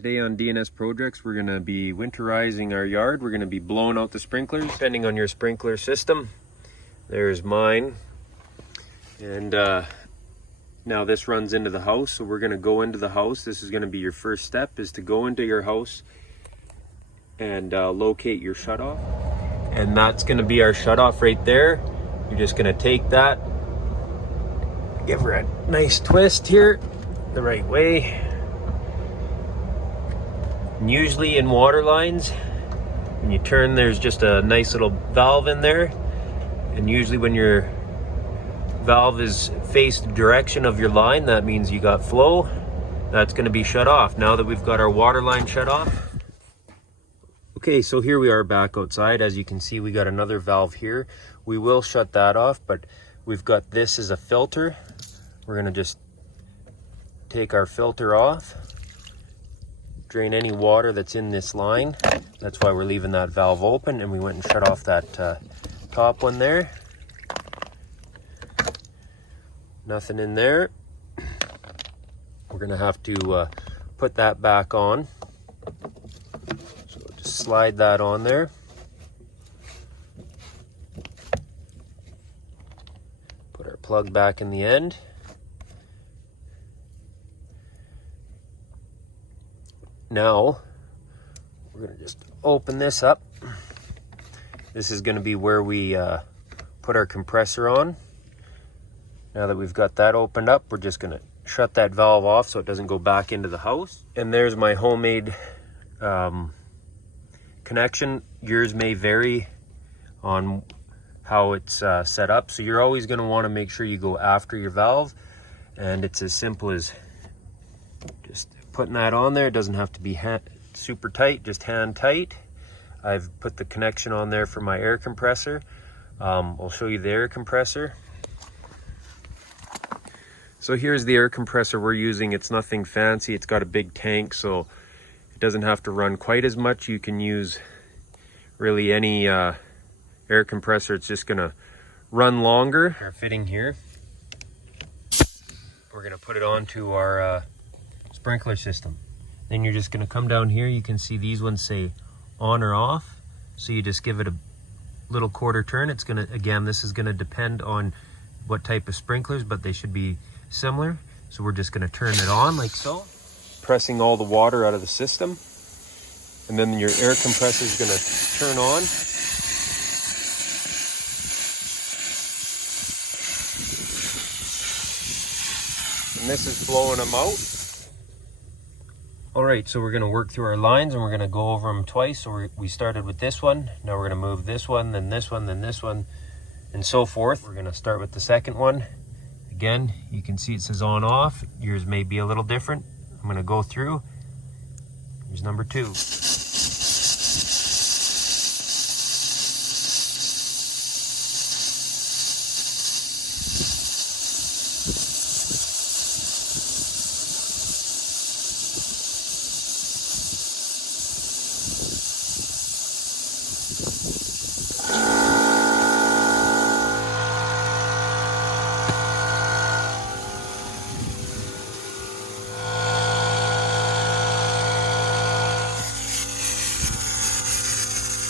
Today on DNS Projects, we're going to be winterizing our yard. We're going to be blowing out the sprinklers, depending on your sprinkler system. There's mine. And now this runs into the house, so we're going to go into the house. This is going to be your first step, is to go into your house and locate your shutoff. And that's going to be our shutoff right there. You're just going to take that, give her a nice twist here, the right way. And usually in water lines, when you turn, there's just a nice little valve in there. And usually when your valve is faced the direction of your line, that means you got flow. That's going to be shut off. Now that we've got our water line shut off. Okay, so here we are back outside. As you can see, we got another valve here. We will shut that off, but we've got this as a filter. We're going to just take our filter off. Drain any water that's in this line. That's why we're leaving that valve open, and we went and shut off that top one there. Nothing in there. We're gonna have to put that back on. So just slide that on there. Put our plug back in the end. Now, we're going to just open this up. This is going to be where we put our compressor on. Now that we've got that opened up, we're just going to shut that valve off so it doesn't go back into the house. And there's my homemade connection. Yours may vary on how it's set up. So you're always going to want to make sure you go after your valve. And it's as simple as just putting that on there. It doesn't have to be super tight, just hand tight. I've put the connection on there for my air compressor. I'll show you the air compressor. So here's the air compressor we're using. It's nothing fancy. It's got a big tank, so it doesn't have to run quite as much. You can use really any air compressor. It's just gonna run longer. Our fitting here. We're gonna put it onto our sprinkler system. Then you're just going to come down here. You can see these ones say on or off. So you just give it a little quarter turn. It's going to, again, this is going to depend on what type of sprinklers, but they should be similar. So we're just going to turn it on like so. Pressing all the water out of the system. And then your air compressor is going to turn on. And this is blowing them out. All right, so we're going to work through our lines and we're going to go over them twice. So we started with this one. Now we're going to move this one, then this one, then this one, and so forth. We're going to start with the second one. Again, you can see it says on off. Yours may be a little different. I'm going to go through. Here's number 2.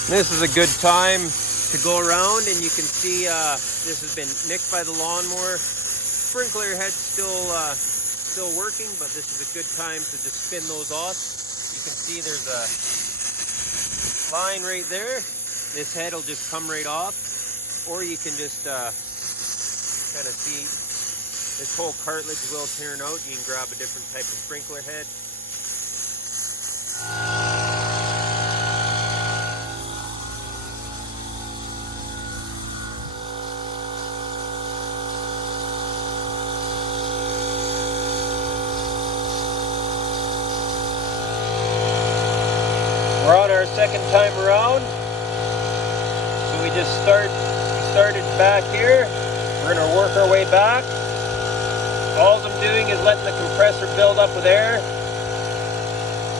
This is a good time to go around, and you can see this has been nicked by the lawnmower. Sprinkler head's still working, but this is a good time to just spin those off. You can see there's a line right there. This head will just come right off, or you can just kind of see this whole cartilage will turn out. You can grab a different type of sprinkler head. We're on our second time around. So we started back here. We're gonna work our way back. All I'm doing is letting the compressor build up with air.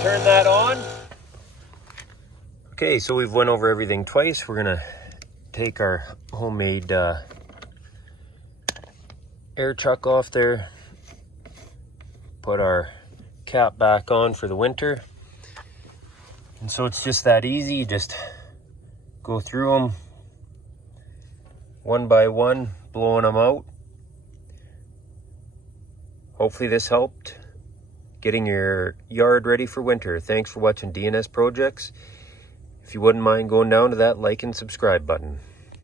Turn that on. Okay, so we've went over everything twice. We're gonna take our homemade air chuck off there. Put our cap back on for the winter. And so it's just that easy. You just go through them one by one, blowing them out. Hopefully this helped getting your yard ready for winter. Thanks for watching DNS Projects. If you wouldn't mind going down to that like and subscribe button.